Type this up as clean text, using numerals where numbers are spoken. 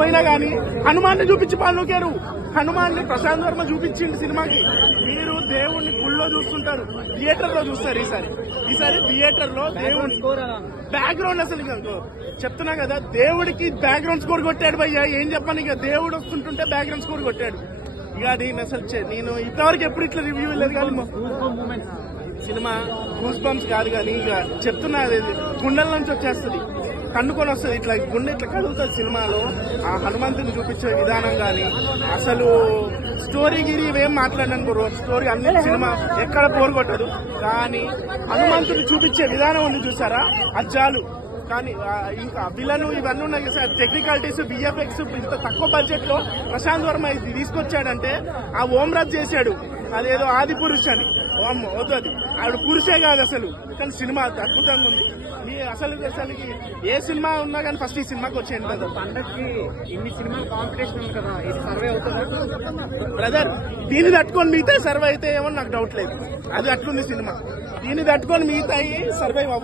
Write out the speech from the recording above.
పోయినా గానీ హనుమాన్ని చూపించి పాల్గొకారు. హనుమాన్ని ప్రశాంత్ వర్మ చూపించింది సినిమాకి. మీరు దేవుణ్ణి గుళ్ళో చూస్తుంటారు, థియేటర్ లో చూస్తారు. ఈసారి థియేటర్ లో దేవుడి బ్యాక్గ్రౌండ్ అసలు చెప్తున్నా కదా, దేవుడికి బ్యాక్గ్రౌండ్ స్కోర్ కొట్టాడు భయ్యా. ఏం చెప్పాను, ఇక దేవుడు వస్తుంటుంటే బ్యాక్గ్రౌండ్ స్కోర్ కొట్టాడు. ఇక నేను అసలు నేను ఇంతవరకు ఎప్పుడు ఇట్లా రివ్యూ లేదు కానీ సినిమా గూస్ బంప్స్ కాదు కానీ ఇక చెప్తున్నా, గుండెల నుంచి వచ్చేస్తుంది, కన్నుకొని వస్తుంది, ఇట్లా గుండె ఇట్లా కదులుతుంది సినిమాలో. ఆ హనుమంతుని చూపించే విధానం గాని, అసలు స్టోరీ గిరి ఇవేం మాట్లాడను, స్టోరీ అన్ని సినిమా ఎక్కడ బోర్ కొట్టదు. కానీ హనుమంతుని చూపించే విధానం ఉంది చూసారా, అజ్జాలు. కానీ ఇంకా విలను ఇవన్నీ ఉన్నాయి కదా సార్, టెక్నికాలిటీస్, విఎఫ్ఎక్స్ ఇంత తక్కువ బడ్జెట్ లో ప్రశాంత్ వర్మ ఇది తీసుకొచ్చాడంటే ఆ ఓమ్రాజ్ చేశాడు. అదేదో ఆది పురుష్ అని, వద్దు, అది ఆవిడ పురుషే కాదు అసలు. కానీ సినిమా అద్భుతంగా ఉంది. మీ అసలు ఏ సినిమా ఉన్నా కానీ ఫస్ట్ ఈ సినిమాకి వచ్చేయండి కదా. పండక్కి ఇన్ని సినిమాలు కాంపిటీషన్ ఉంది కదా, ఇది సర్వే అవుతుంది బ్రదర్. దీన్ని తట్టుకొని మిగతా సర్వే అయితే ఏమో నాకు డౌట్ లేదు. అది అట్లుంది సినిమా. దీన్ని తట్టుకొని మిగతా సర్వే అవ్వాలి.